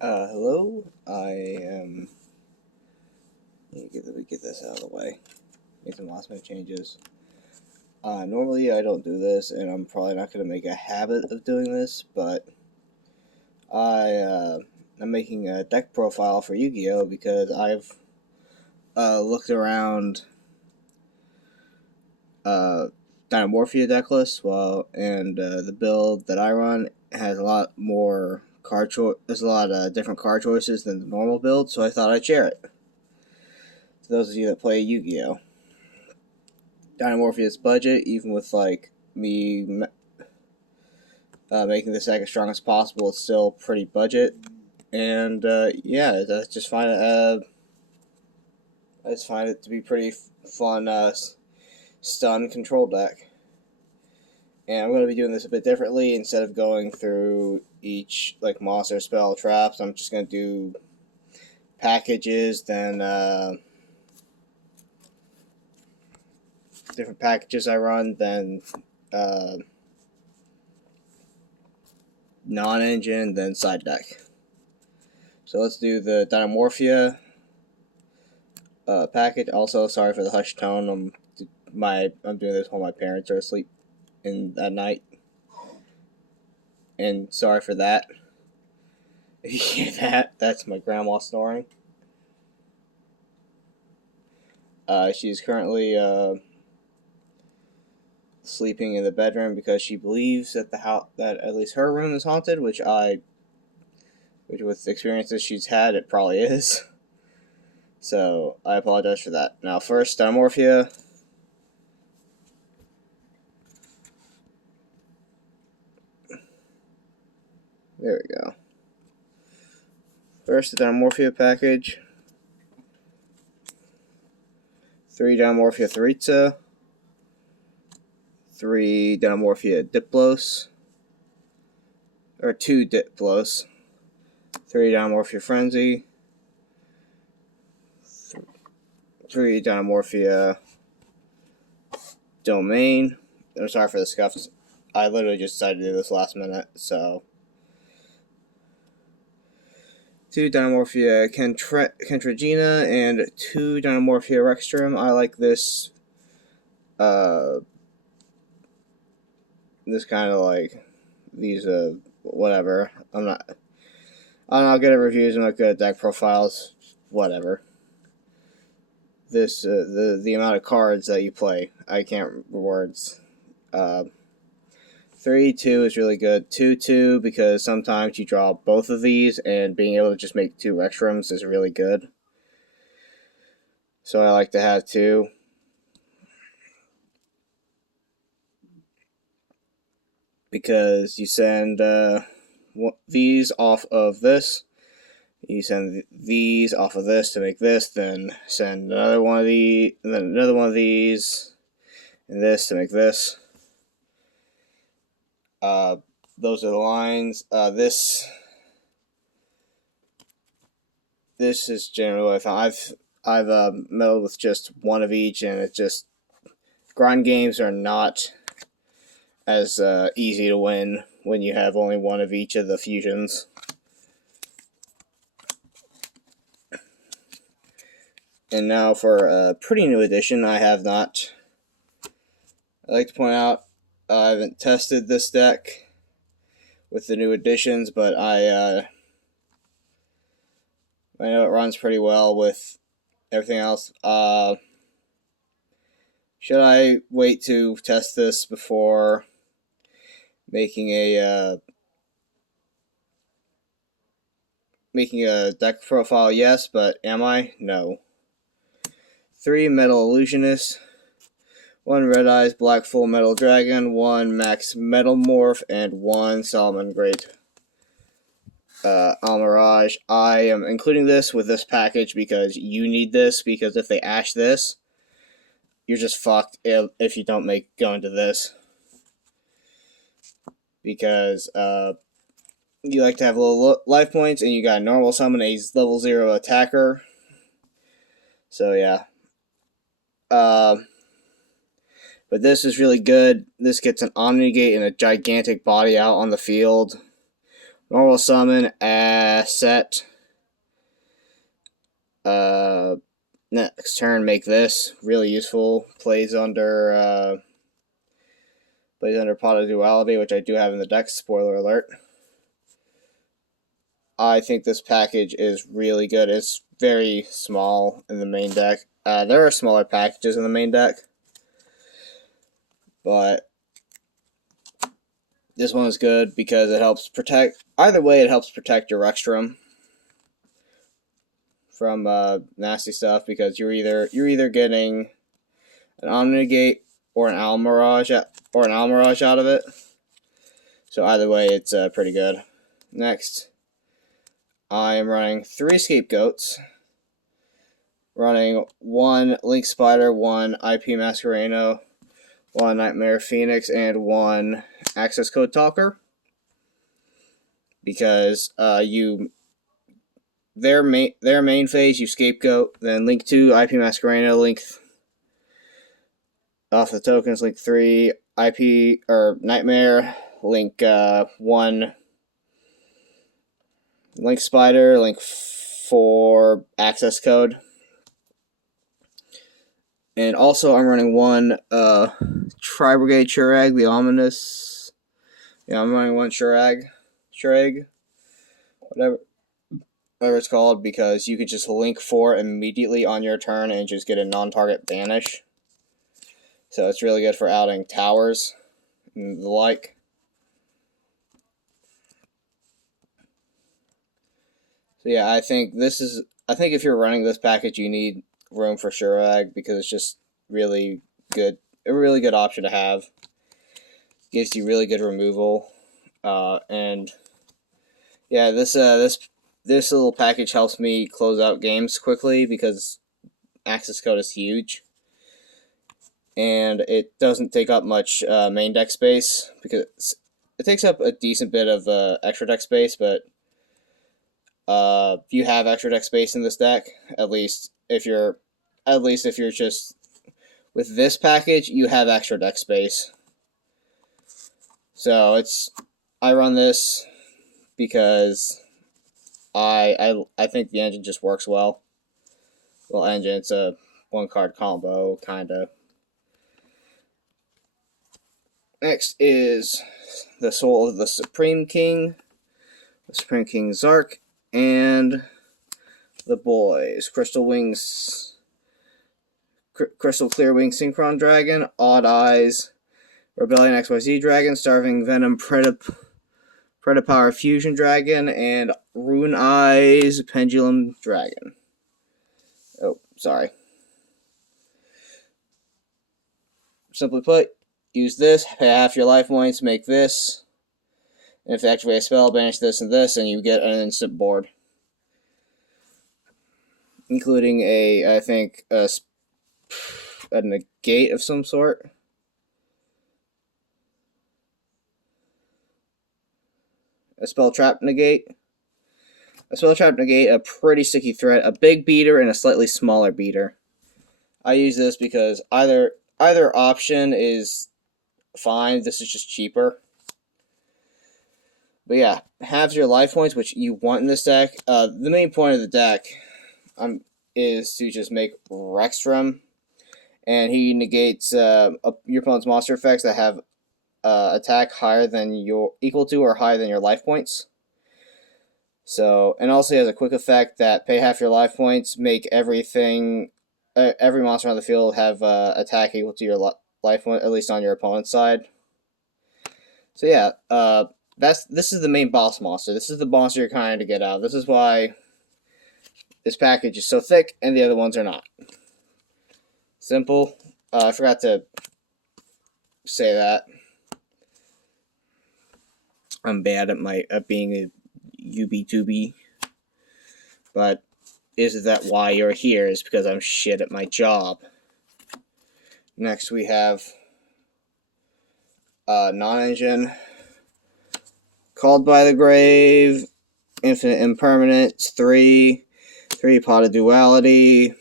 Hello. I am. Let me get this out of the way. Make some last minute changes. Normally I don't do this, and I'm probably not going to make a habit of doing this, but I'm making a deck profile for Yu-Gi-Oh because I've looked around uh, dinomorphia deck lists, and the build that I run has a lot more card choice. There's a lot of different card choices than the normal build, so I thought I'd share it. To those of you that play Yu-Gi-Oh, Dinomorphia's budget, even with like me making this deck as strong as possible, it's still pretty budget. And yeah, I just find it to be pretty fun stun control deck. And I'm going to be doing this a bit differently. Instead of going through each like monster spell traps, I'm just going to do packages, then different packages I run, then non-engine, then side deck. So let's do the Dinomorphia package. Also, sorry for the hushed tone. I'm doing this while my parents are asleep at night, and sorry for that. If you hear that, that's my grandma snoring. She's currently sleeping in the bedroom because she believes that that at least her room is haunted, which with the experiences she's had, it probably is. So I apologize for that. Now, first, Dinomorphia. There we go. First, the Dinomorphia package. 3 Dinomorphia Tharitza. 3 Dinomorphia Diplos. Or 2 Diplos. 3 Dinomorphia Frenzy. 3 Dinomorphia Domain. I'm sorry for the scuffs. I literally just decided to do this last minute, so. 2 Dinomorphia Kentragina and 2 Dinomorphia Rextrum. I like this. This kind of like these. Whatever. I'm not good at reviews. I'm not good at deck profiles. Whatever. This the amount of cards that you play. I can't remember words. 3-2 is really good. 2-2 because sometimes you draw both of these, and being able to just make 2 Rextrums is really good. So I like to have 2. Because you send these off of this. You send these off of this to make this, then send another one of these, and then another one of these, and this to make this. Those are the lines. This is generally what I found. I've meddled with just one of each, and it's just grind games are not as easy to win when you have only one of each of the fusions. And now for a pretty new edition, I'd like to point out, I haven't tested this deck with the new additions, but I know it runs pretty well with everything else. Should I wait to test this before making a deck profile? Yes, but am I? No. 3 Metal Illusionist, 1 Red Eyes Black Full Metal Dragon, 1 Max Metal Morph, and 1 Solomon Great Almirage. I am including this with this package because you need this, because if they ash this, you're just fucked if you don't go into this. Because you like to have little life points, and you got normal summon a level 0 attacker. So yeah. But this is really good. This gets an Omnigate and a gigantic body out on the field. Normal summon, set. Next turn, make this really useful. Plays under Pot of Duality, which I do have in the deck. Spoiler alert. I think this package is really good. It's very small in the main deck. There are smaller packages in the main deck, but this one is good because it helps protect. Either way, it helps protect your Rextrum from nasty stuff, because you're either getting an Omnigate or an Owl Mirage out of it. So either way, it's pretty good. Next, I am running 3 Scapegoats, running 1 Link Spider, 1 IP Masquerano, 1 Nightmare Phoenix, and 1 Access Code Talker, because their main phase you Scapegoat, then Link 2 IP Masquerano, Link off the tokens, Link 3 IP or Nightmare, Link 1 Link Spider, Link 4 Access Code. And also I'm running 1 Tri-Brigade Shurag, the Ominous. Yeah, I'm running 1 Shurag, whatever it's called, because you could just Link 4 immediately on your turn and just get a non-target banish. So it's really good for outing towers and the like. So yeah, I think if you're running this package, you need room for Shurag, because it's just really good. A really good option to have. Gives you really good removal, and yeah, this little package helps me close out games quickly, because access code is huge, and it doesn't take up much main deck space, because it takes up a decent bit of extra deck space, but you have extra deck space in this deck. At least if you're just with this package, you have extra deck space. So I run this because I think the engine just works well. Well, engine, it's a 1-card combo, kinda. Next is the Soul of the Supreme King, the Supreme King Zark, and the boys, Crystal Clear Wing Synchron Dragon, Odd Eyes, Rebellion XYZ Dragon, Starving Venom Predapower Fusion Dragon, and Rune Eyes Pendulum Dragon. Oh, sorry. Simply put, use this, pay half your life points, make this, and if they activate a spell, banish this and this, and you get an instant board. Including I think, a negate of some sort. A spell trap negate. A pretty sticky threat, a big beater, and a slightly smaller beater. I use this because either option is fine. This is just cheaper. But yeah, halves your life points, which you want in this deck. The main point of the deck is to just make Rextrum, and he negates your opponent's monster effects that have attack equal to or higher than your life points. So, and also he has a quick effect that pay half your life points, make every monster on the field have attack equal to your life point, at least on your opponent's side. So yeah, this is the main boss monster. This is the monster you're trying to get out. This is why this package is so thick and the other ones are not. Simple. I forgot to say that. I'm bad at being a UB2B, but is that why you're here? Is because I'm shit at my job. Next we have non-engine, Called by the Grave, Infinite Impermanence, 3 Pot of Duality,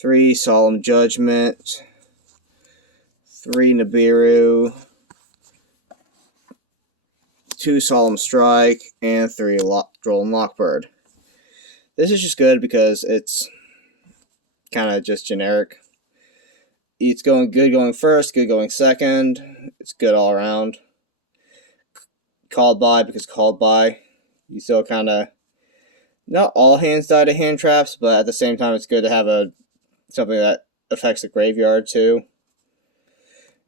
3 Solemn Judgment, 3 Nibiru, 2 Solemn Strike, and 3 Droll and Lockbird. This is just good because it's kind of just generic. It's going good going first, good going second. It's good all around. Called by because called by. You still kind of, not all hands die to hand traps, but at the same time it's good to have something that affects the graveyard too.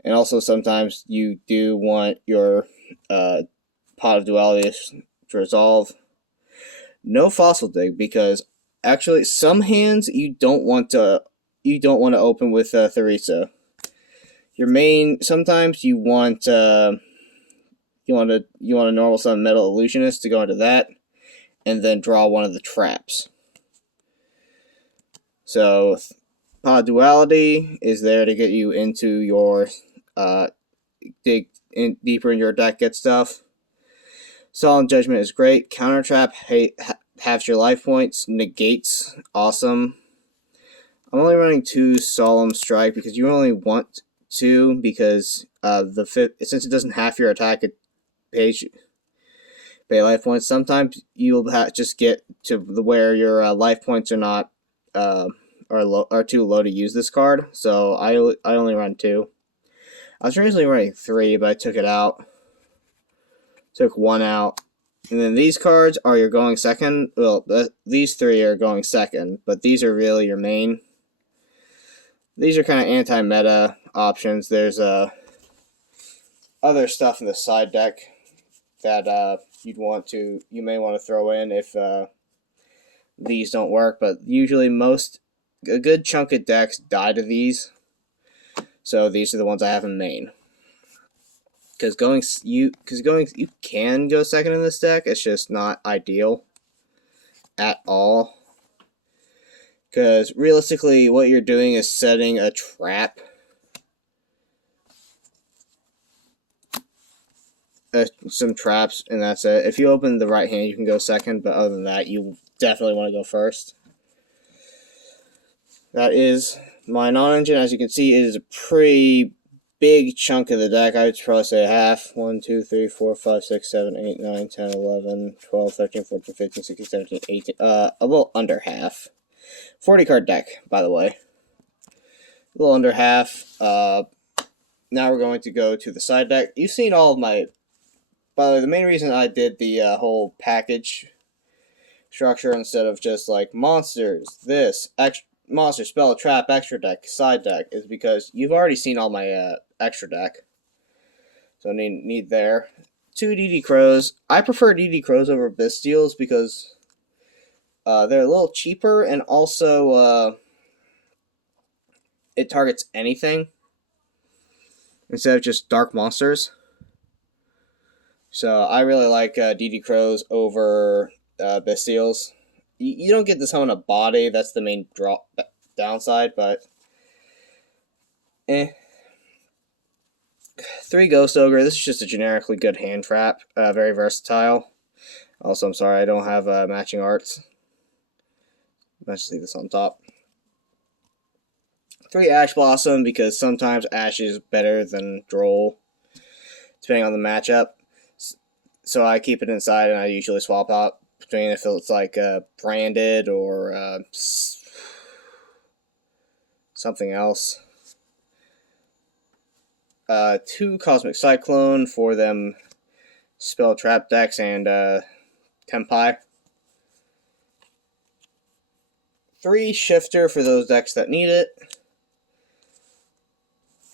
And also sometimes you do want your Pot of Duality to resolve. No Fossil Dig, because actually some hands you don't want to open with Theresa. Your main, sometimes you want a normal summon Metal Illusionist to go into that, and then draw one of the traps. So Pot of Duality is there to get you into your dig deeper in your deck, get stuff. Solemn Judgment is great. Counter Trap halves your life points. Negates, awesome. I'm only running 2 Solemn Strike because you only want 2 because since it doesn't half your attack pay life points. Sometimes you'll just get to where your life points are not are too low to use this card. So I only run 2. I was originally running 3, but I took it out. Took 1 out. And then these cards are your going second. Well, these 3 are going second, but these are really your main. These are kind of anti-meta options. There's other stuff in the side deck that you may want to throw in if these don't work, but usually a good chunk of decks die to these. So these are the ones I have in main. Because you can go second in this deck, it's just not ideal at all. Because realistically, what you're doing is setting a trap. Some traps, and that's it. If you open the right hand, you can go second, but other than that, you definitely want to go first. That is my non-engine. As you can see, it is a pretty big chunk of the deck. I would probably say half. 1, 2, 3, 4, 5, 6, 7, 8, 9, 10, 11, 12, 13, 14, 15, 16, 17, 18. A little under half. 40 card deck, by the way. A little under half. Now we're going to go to the side deck. You've seen all of my... By the way, the main reason I did the whole package structure instead of just like monsters, monster, spell, trap, extra deck, side deck, is because you've already seen all my extra deck. So need there. 2 DD Crows. I prefer DD Crows over Bystials because they're a little cheaper, and also it targets anything instead of just dark monsters. So I really like DD Crows over Bystials. You don't get to summon a body, that's the main downside, but 3 Ghost Ogre, this is just a generically good hand trap, very versatile. Also, I'm sorry, I don't have matching arts. Let's just leave this on top. 3 Ash Blossom, because sometimes Ash is better than Droll, depending on the matchup. So I keep it inside, and I usually swap out between if it's like branded or something else. 2 Cosmic Cyclone for them spell trap decks and Tempai. 3 Shifter for those decks that need it.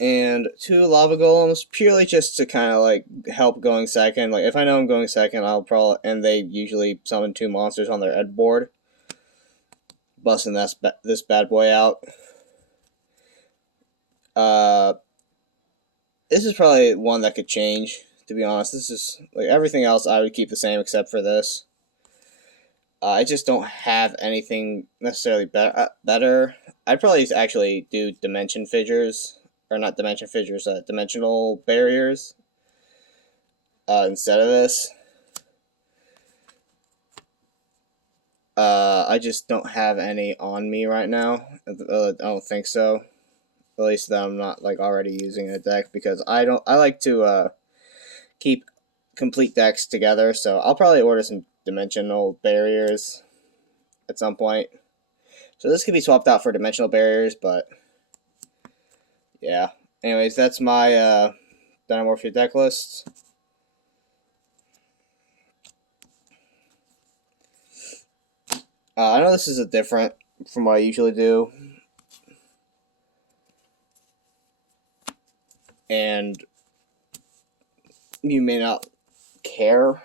And 2 Lava Golems, purely just to kind of like help going second. Like if I know I'm going second, and they usually summon 2 monsters on their ed board, busting this bad boy out. This is probably one that could change, to be honest. This is like everything else I would keep the same except for this. I just don't have anything necessarily better. I'd probably actually do Dimension Fissures. Or not Dimension Fissures, Dimensional Barriers instead of this. I just don't have any on me right now. I don't think so. At least that I'm not like already using a deck, because I like to keep complete decks together, so I'll probably order some dimensional barriers at some point. So this could be swapped out for dimensional barriers, but yeah. Anyways, that's my dinomorphia deck list. I know this is a different from what I usually do, and you may not care,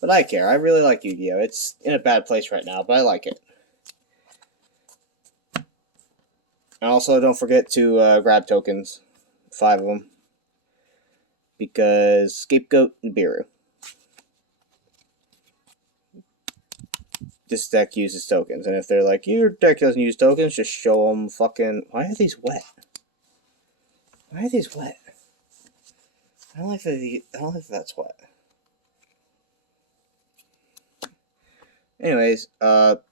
but I care. I really like Yu-Gi-Oh! It's in a bad place right now, but I like it. And also, don't forget to grab tokens, 5 of them, because Scapegoat Nibiru. This deck uses tokens, and if they're like, your deck doesn't use tokens, just show them fucking... Why are these wet? Why are these wet? I don't like that that's wet. Anyways, hope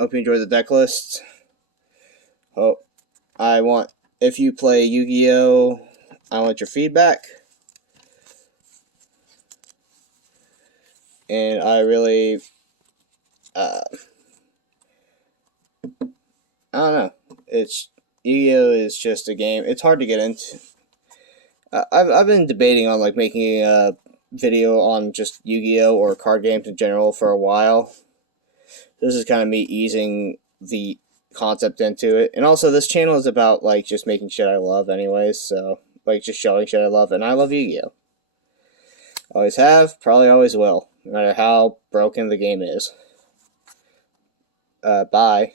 you enjoyed the deck list. If you play Yu-Gi-Oh, I want your feedback. And I really, I don't know. Yu-Gi-Oh is just a game. It's hard to get into. I've been debating on like making a video on just Yu-Gi-Oh or card games in general for a while. This is kind of me easing the concept into it, and also this channel is about like just making shit I love, anyways. So like just showing shit I love, and I love Yu-Gi-Oh. Always have, probably always will, no matter how broken the game is. Bye.